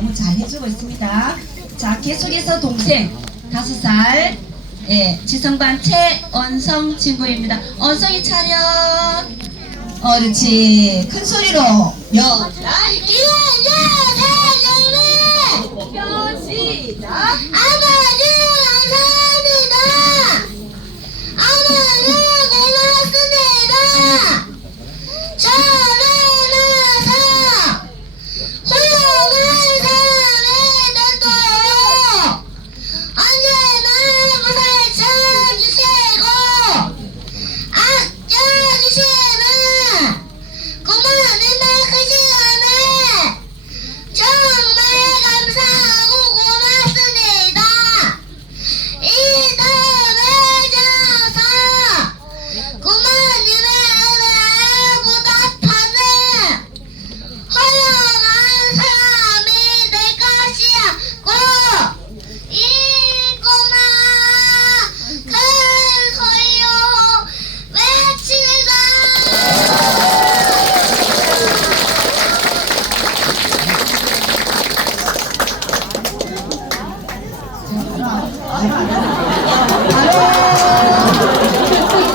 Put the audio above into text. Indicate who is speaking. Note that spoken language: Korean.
Speaker 1: 너무 잘해주고 있습니다. 자, 계속해서 동생 다섯 살 예, 지성반 최언성 친구입니다. 언성이 차렷. 어르지 큰 소리로
Speaker 2: 몇 달, 일 안 해. 안
Speaker 1: 해.